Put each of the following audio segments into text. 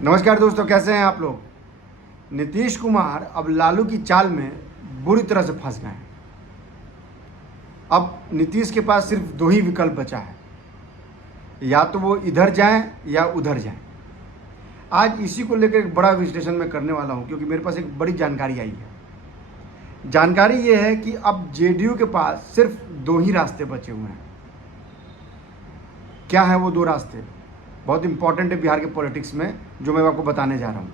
नमस्कार दोस्तों, कैसे हैं आप लोग। नीतीश कुमार अब लालू की चाल में बुरी तरह से फंस गए हैं। अब नीतीश के पास सिर्फ दो ही विकल्प बचा है, या तो वो इधर जाएं या उधर जाएं। आज इसी को लेकर एक बड़ा विश्लेषण मैं करने वाला हूं, क्योंकि मेरे पास एक बड़ी जानकारी आई है। जानकारी ये है कि अब जेडीयू के पास सिर्फ दो ही रास्ते बचे हुए हैं। क्या है वो दो रास्ते? बहुत इंपॉर्टेंट है बिहार के पॉलिटिक्स में, जो मैं आपको बताने जा रहा हूँ।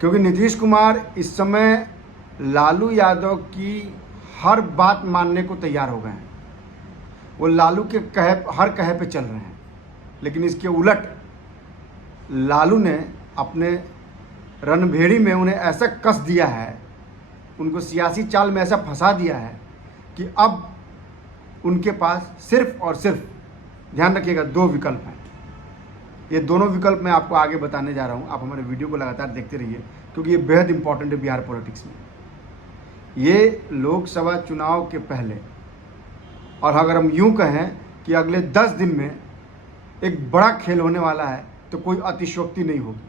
क्योंकि नीतीश कुमार इस समय लालू यादव की हर बात मानने को तैयार हो गए हैं। वो लालू के हर कहे पे चल रहे हैं। लेकिन इसके उलट लालू ने अपने रणभेड़ी में उन्हें ऐसा कस दिया है, उनको सियासी चाल में ऐसा फंसा दिया है कि अब उनके पास सिर्फ और सिर्फ, ध्यान रखिएगा, दो विकल्प हैं। ये दोनों विकल्प मैं आपको आगे बताने जा रहा हूँ। आप हमारे वीडियो को लगातार देखते रहिए, क्योंकि ये बेहद इंपॉर्टेंट है बिहार पॉलिटिक्स में। ये लोकसभा चुनाव के पहले, और अगर हम यूँ कहें कि अगले 10 दिन में एक बड़ा खेल होने वाला है, तो कोई अतिशयोक्ति नहीं होगी।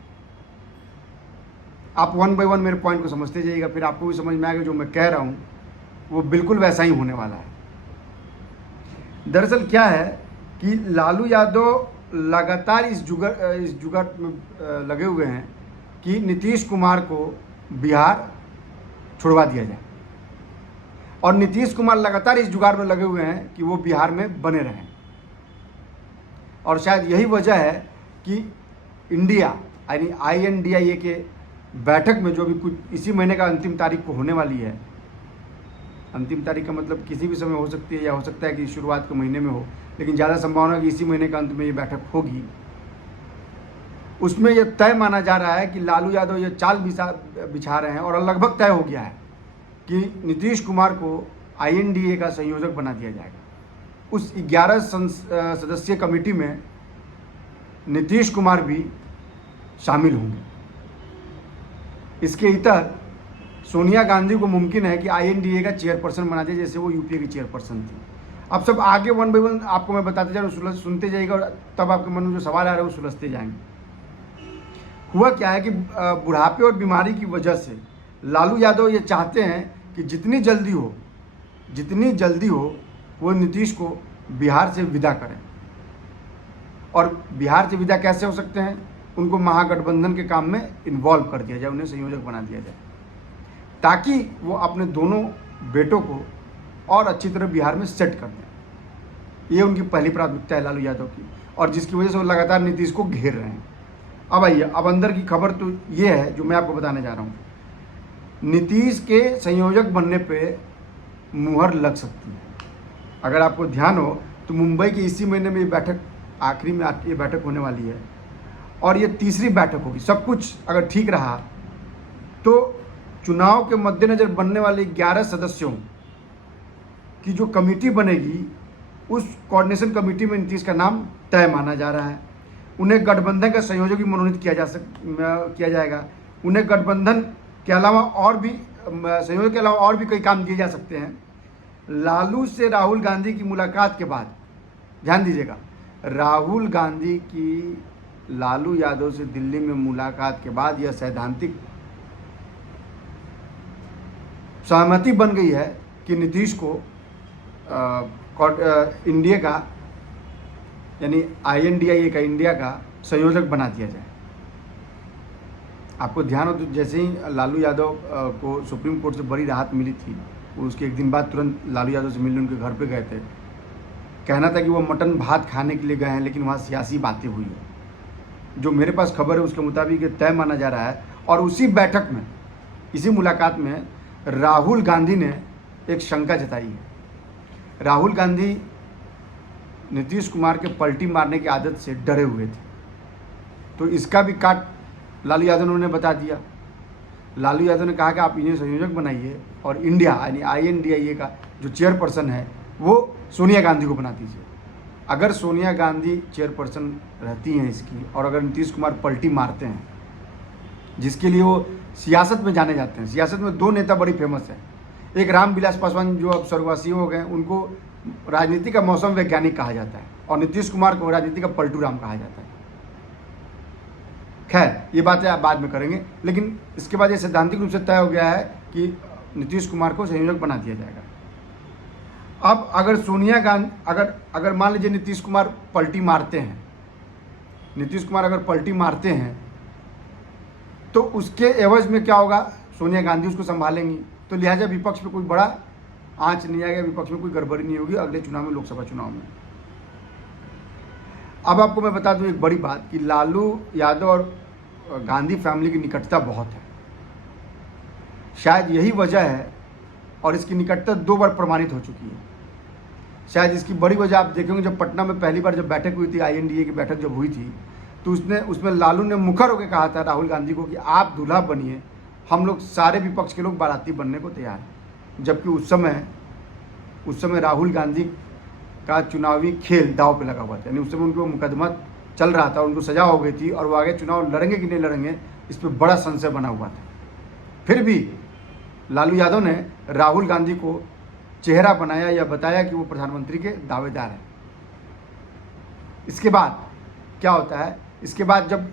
आप वन बाय वन मेरे पॉइंट को समझते जाइएगा, फिर आपको भी समझ में आएगा जो मैं कह रहा हूँ वो बिल्कुल वैसा ही होने वाला है। दरअसल क्या है कि लालू यादव लगातार इस जुगाड़ में लगे हुए हैं कि नीतीश कुमार को बिहार छुड़वा दिया जाए, और नीतीश कुमार लगातार इस जुगाड़ में लगे हुए हैं कि वो बिहार में बने रहें। और शायद यही वजह है कि इंडिया यानी INDIA के बैठक में, जो भी कुछ इसी महीने का अंतिम तारीख को होने वाली है, अंतिम तारीख का मतलब किसी भी समय हो सकती है, या हो सकता है कि शुरुआत के महीने में हो, लेकिन ज़्यादा संभावना है कि इसी महीने के अंत में ये बैठक होगी। उसमें यह तय माना जा रहा है कि लालू यादव ये चाल बिछा रहे हैं, और लगभग तय हो गया है कि नीतीश कुमार को INDA का संयोजक बना दिया जाएगा। उस 11 सदस्यीय कमेटी में नीतीश कुमार भी शामिल होंगे। इसके इतर सोनिया गांधी को मुमकिन है कि INDA का चेयरपर्सन बना दिया, जैसे वो UPA की चेयरपर्सन थी। अब सब आगे वन बाय वन आपको मैं बताते जा रहा हूँ, सुनते जाइएगा, और तब आपके मन में जो सवाल आ रहा है वो सुलझते जाएंगे। हुआ क्या है कि बुढ़ापे और बीमारी की वजह से लालू यादव ये चाहते हैं कि जितनी जल्दी हो वो नीतीश को बिहार से विदा करें। और बिहार से विदा कैसे हो सकते हैं? उनको महागठबंधन के काम में इन्वॉल्व कर दिया जाए, उन्हें संयोजक बना दिया जाए, ताकि वो अपने दोनों बेटों को और अच्छी तरह बिहार में सेट कर दें। ये उनकी पहली प्राथमिकता है लालू यादव की, और जिसकी वजह से वो लगातार नीतीश को घेर रहे हैं। अब आइए, अब अंदर की खबर तो ये है जो मैं आपको बताने जा रहा हूँ। नीतीश के संयोजक बनने पे मुहर लग सकती है। अगर आपको ध्यान हो तो मुंबई के इसी महीने में ये बैठक, आखिरी में ये बैठक होने वाली है, और ये तीसरी बैठक होगी। सब कुछ अगर ठीक रहा तो चुनाव के मद्देनज़र बनने वाले 11 सदस्यों की जो कमेटी बनेगी, उस कोऑर्डिनेशन कमेटी में नीतीश का नाम तय माना जा रहा है। उन्हें गठबंधन का संयोजक भी मनोनीत किया जाएगा। उन्हें गठबंधन के अलावा और भी, संयोजक के अलावा और भी कई काम दिए जा सकते हैं। लालू से राहुल गांधी की मुलाकात के बाद, ध्यान दीजिएगा, राहुल गांधी की लालू यादव से दिल्ली में मुलाकात के बाद यह सैद्धांतिक सहमति बन गई है कि नीतीश को इंडिया का, यानी INDIA का, इंडिया का संयोजक बना दिया जाए। आपको ध्यान हो तो जैसे ही लालू यादव को सुप्रीम कोर्ट से बड़ी राहत मिली थी, उसके एक दिन बाद तुरंत लालू यादव से मिलने उनके घर पे गए थे। कहना था कि वो मटन भात खाने के लिए गए हैं, लेकिन वहाँ सियासी बातें हुई है। जो मेरे पास खबर है उसके मुताबिक ये तय माना जा रहा है। और उसी बैठक में, इसी मुलाकात में राहुल गांधी ने एक शंका जताई है। राहुल गांधी नीतीश कुमार के पलटी मारने की आदत से डरे हुए थे, तो इसका भी काट लालू यादव ने बता दिया। लालू यादव ने कहा कि आप इन्हें संयोजक बनाइए, और इंडिया यानी INDIA का जो चेयरपर्सन है वो सोनिया गांधी को बना दीजिए। अगर सोनिया गांधी चेयरपर्सन रहती हैं इसकी, और अगर नीतीश कुमार पलटी मारते हैं, जिसके लिए वो सियासत में जाने जाते हैं। सियासत में दो नेता बड़ी फेमस हैं, एक रामविलास पासवान जो अब स्वर्गवासी हो गए, उनको राजनीति का मौसम वैज्ञानिक कहा जाता है, और नीतीश कुमार को राजनीति का पलटू राम कहा जाता है। खैर ये बातें आप बाद में करेंगे, लेकिन इसके बाद ये सैद्धांतिक रूप से तय हो गया है कि नीतीश कुमार को संयोजक बना दिया जाएगा। अब अगर सोनिया गांधी अगर मान लीजिए नीतीश कुमार पलटी मारते हैं, नीतीश कुमार अगर पलटी मारते हैं तो उसके एवज में क्या होगा, सोनिया गांधी उसको संभालेंगी, तो लिहाजा विपक्ष पे कोई बड़ा आंच नहीं आएगा, विपक्ष में कोई गड़बड़ी नहीं होगी अगले चुनाव में, लोकसभा चुनाव में। अब आपको मैं बता दूं एक बड़ी बात कि लालू यादव और गांधी फैमिली की निकटता बहुत है। शायद यही वजह है, और इसकी निकटता 2 बार प्रमाणित हो चुकी है। शायद इसकी बड़ी वजह आप देखेंगे, जब पटना में पहली बार जब बैठक हुई थी, INDA की बैठक जब हुई थी, तो उसमें लालू ने मुखर होकर कहा था राहुल गांधी को कि आप दूल्हा बनिए, हम लोग सारे विपक्ष के लोग बाराती बनने को तैयार हैं। जबकि उस समय राहुल गांधी का चुनावी खेल दाव पे लगा हुआ था, यानी उस समय उनको मुकदमा चल रहा था, उनको सजा हो गई थी और वो आगे चुनाव लड़ेंगे कि नहीं लड़ेंगे इस पर बड़ा संशय बना हुआ था। फिर भी लालू यादव ने राहुल गांधी को चेहरा बनाया या बताया कि वो प्रधानमंत्री के दावेदार हैं। इसके बाद क्या होता है, इसके बाद जब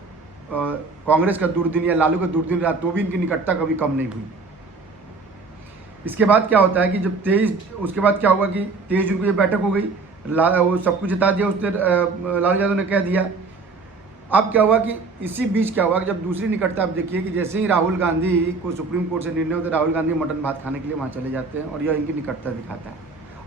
कांग्रेस का दुर्दिन या लालू का दुर्दिन रहा तो भी इनकी निकटता कभी कम नहीं हुई। इसके बाद क्या होता है कि जब 23 उसके बाद क्या हुआ कि 23 जून को ये बैठक हो गई, वो सब कुछ जता दिया उसने, लालू यादव ने कह दिया। अब क्या हुआ कि इसी बीच क्या हुआ कि जब दूसरी निकटता आप देखिए कि जैसे ही राहुल गांधी को सुप्रीम कोर्ट से निर्णय होता है, राहुल गांधी मटन भात खाने के लिए वहाँ चले जाते हैं, और यह इनकी निकटता दिखाता है।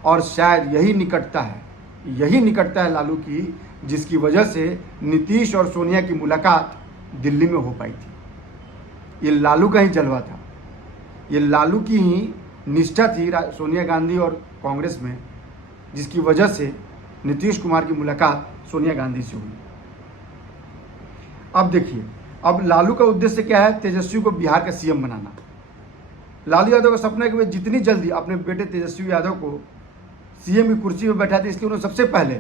और शायद यही निकटता है लालू की, जिसकी वजह से नीतीश और सोनिया की मुलाकात दिल्ली में हो पाई थी। ये लालू का ही जलवा था, ये लालू की ही निष्ठा थी सोनिया गांधी और कांग्रेस में, जिसकी वजह से नीतीश कुमार की मुलाकात सोनिया गांधी से हुई। अब देखिए, अब लालू का उद्देश्य क्या है, तेजस्वी को बिहार का CM बनाना। लालू यादव का सपना है कि वे जितनी जल्दी अपने बेटे तेजस्वी यादव को CM की कुर्सी में बैठा थे, इसलिए उन्होंने सबसे पहले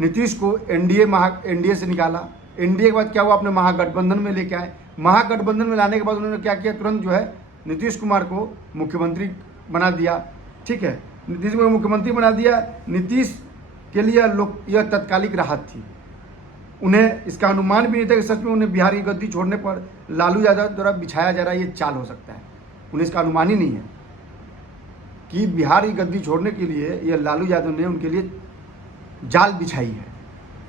नीतीश को NDA से निकाला। NDA के बाद क्या हुआ, अपने महागठबंधन में लेके आए। महागठबंधन में लाने के बाद उन्होंने क्या किया, तुरंत जो है नीतीश कुमार को मुख्यमंत्री बना दिया। ठीक है, नीतीश कुमार को मुख्यमंत्री बना दिया। नीतीश के लिए यह तत्कालिक राहत थी। उन्हें इसका अनुमान भी नहीं था कि सच में उन्हें बिहार की गद्दी छोड़ने पर लालू यादव द्वारा बिछाया जा रहा ये चाल हो सकता है। उन्हें इसका अनुमान ही नहीं है कि बिहार की गद्दी छोड़ने के लिए यह लालू यादव ने उनके लिए जाल बिछाई है,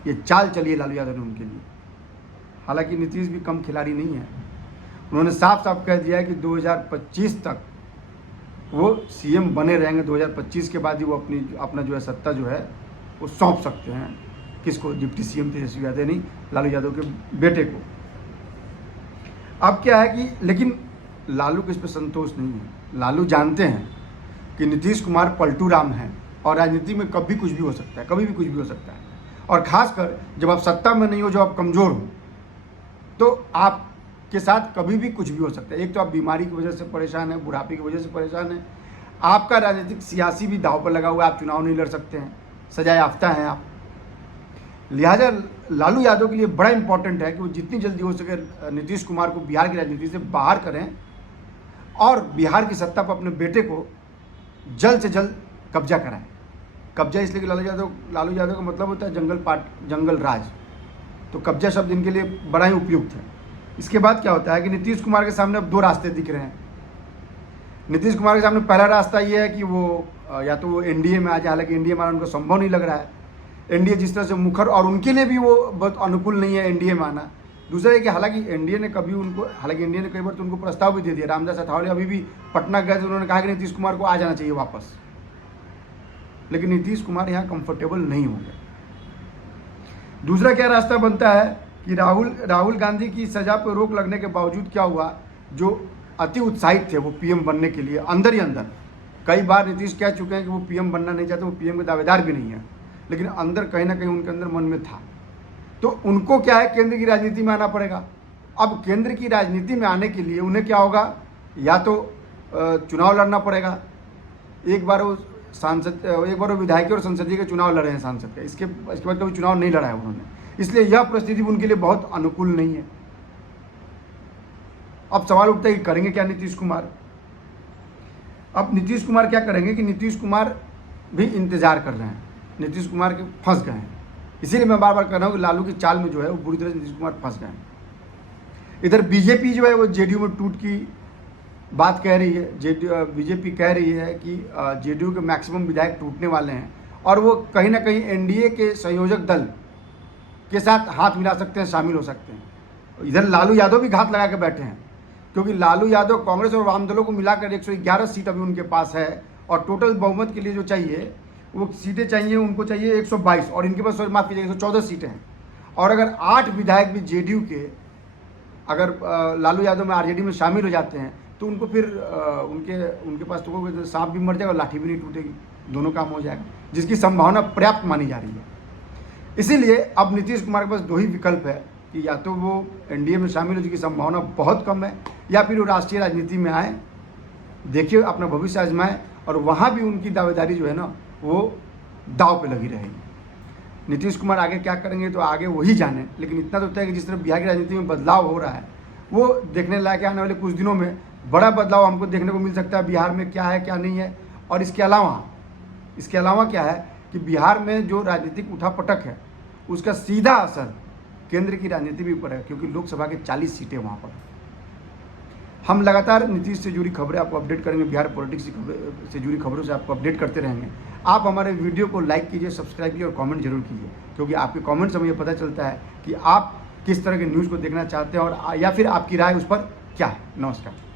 ये चाल चली है लालू यादव ने उनके लिए। हालांकि नीतीश भी कम खिलाड़ी नहीं है, उन्होंने साफ साफ कह दिया है कि 2025 तक वो CM बने रहेंगे। 2025 के बाद ही वो अपना जो है सत्ता जो है वो सौंप सकते हैं। किसको, डिप्टी CM तेजस्वी यादव, नहीं लालू यादव के बेटे को। अब क्या है कि लेकिन लालू को इस पर संतोष नहीं है। लालू जानते हैं कि नीतीश कुमार पलटू राम हैं और राजनीति में कभी कुछ भी हो सकता है, कभी भी कुछ भी हो सकता है। और खासकर जब आप सत्ता में नहीं हो, जब आप कमज़ोर हो, तो आपके साथ कभी भी कुछ भी हो सकता है। एक तो आप बीमारी की वजह से परेशान हैं, बुढ़ापे की वजह से परेशान हैं, आपका राजनीतिक सियासी भी दांव पर लगा हुआ है, आप चुनाव नहीं लड़ सकते हैं, सजा याफ्ता हैं आप। लिहाजा लालू यादव के लिए बड़ा इंपॉर्टेंट है कि वो जितनी जल्दी हो सके नीतीश कुमार को बिहार की राजनीति से बाहर करें और बिहार की सत्ता पर अपने बेटे को जल्द से जल्द कब्जा कराएं। कब्जा इसलिए कि लालू यादव का मतलब होता है जंगल राज, तो कब्जा शब्द इनके लिए बड़ा ही उपयुक्त है। इसके बाद क्या होता है कि नीतीश कुमार के सामने अब 2 रास्ते दिख रहे हैं। नीतीश कुमार के सामने पहला रास्ता ये है कि वो या तो वो NDA में आ जाए, हालांकि NDA में आना उनको संभव नहीं लग रहा है। NDA जिस तरह से मुखर, और उनके लिए भी वो बहुत अनुकूल नहीं है NDA में आना। दूसरा है कि हालांकि NDA ने कई बार तो उनको प्रस्ताव भी दे दिया। रामदास अठावले अभी भी पटना गए थे, उन्होंने कहा कि नीतीश कुमार को आ जाना चाहिए वापस, लेकिन नीतीश कुमार यहाँ कंफर्टेबल नहीं होंगे। दूसरा क्या रास्ता बनता है कि राहुल गांधी की सजा पर रोक लगने के बावजूद क्या हुआ, जो अति उत्साहित थे वो PM बनने के लिए, अंदर ही अंदर कई बार नीतीश कह चुके हैं कि वो PM बनना नहीं चाहते, वो PM के दावेदार भी नहीं है, लेकिन अंदर कहीं ना कहीं उनके अंदर मन में था। तो उनको क्या है, केंद्र की राजनीति में आना पड़ेगा। अब केंद्र की राजनीति में आने के लिए उन्हें क्या होगा, या तो चुनाव लड़ना पड़ेगा। एक बार वो विधायकी और संसदीय के चुनाव लड़े हैं सांसद के, इसके बाद कभी चुनाव नहीं लड़ा है उन्होंने, इसलिए यह परिस्थिति उनके लिए बहुत अनुकूल नहीं है। अब सवाल उठता है कि करेंगे क्या नीतीश कुमार। अब नीतीश कुमार क्या करेंगे कि नीतीश कुमार भी इंतजार कर रहे हैं, नीतीश कुमार के फंस गए हैं। इसीलिए मैं बार बार कह रहा हूँ कि लालू की चाल में जो है वो बुरी तरह से नीतीश कुमार फंस गए हैं। इधर बीजेपी जो है वो जेडीयू में टूट की बात कह रही है। बीजेपी कह रही है कि जेडीयू के मैक्सिमम विधायक टूटने वाले हैं और वो कहीं ना कहीं एनडीए के संयोजक दल के साथ हाथ मिला सकते हैं, शामिल हो सकते हैं। इधर लालू यादव भी घात लगा के बैठे हैं, क्योंकि लालू यादव कांग्रेस और वाम दलों को मिलाकर 111 सीट अभी उनके पास है और टोटल बहुमत के लिए जो चाहिए वो सीटें चाहिए, उनको चाहिए 122 और इनके पास माफ़ कीजिएगा 114 सीटें हैं। और अगर 8 विधायक भी जेडीयू के अगर लालू यादव में आरजेडी में शामिल हो जाते हैं तो उनको फिर उनके पास तो सांप भी मर जाएगा और लाठी भी नहीं टूटेगी, दोनों काम हो जाएगा, जिसकी संभावना पर्याप्त मानी जा रही है। इसीलिए अब नीतीश कुमार के पास दो ही विकल्प है कि या तो वो एनडीए में शामिल हो, जिसकी संभावना बहुत कम है, या फिर वो राष्ट्रीय राजनीति में आए, देखिए अपना भविष्य आजमाएं और वहाँ भी उनकी दावेदारी जो है ना वो दाव पे लगी रहेगी। नीतीश कुमार आगे क्या करेंगे तो आगे वही जाने, लेकिन इतना तो तय है कि जिस तरह बिहार की राजनीति में बदलाव हो रहा है वो देखने लायक है। आने वाले कुछ दिनों में बड़ा बदलाव हमको देखने को मिल सकता है बिहार में, क्या है क्या नहीं है। और इसके अलावा क्या है कि बिहार में जो राजनीतिक उठापटक है उसका सीधा असर केंद्र की राजनीति भी ऊपर है, क्योंकि लोकसभा के 40 सीटें वहाँ पर। हम लगातार नीतीश से जुड़ी खबरें आपको अपडेट करेंगे, बिहार पॉलिटिक्स से जुड़ी खबरों से आपको अपडेट करते रहेंगे। आप हमारे वीडियो को लाइक कीजिए, सब्सक्राइब कीजिए और कमेंट जरूर कीजिए, क्योंकि आपके कमेंट से मुझे पता चलता है कि आप किस तरह के न्यूज़ को देखना चाहते हैं और या फिर आपकी राय उस पर क्या है। नमस्कार।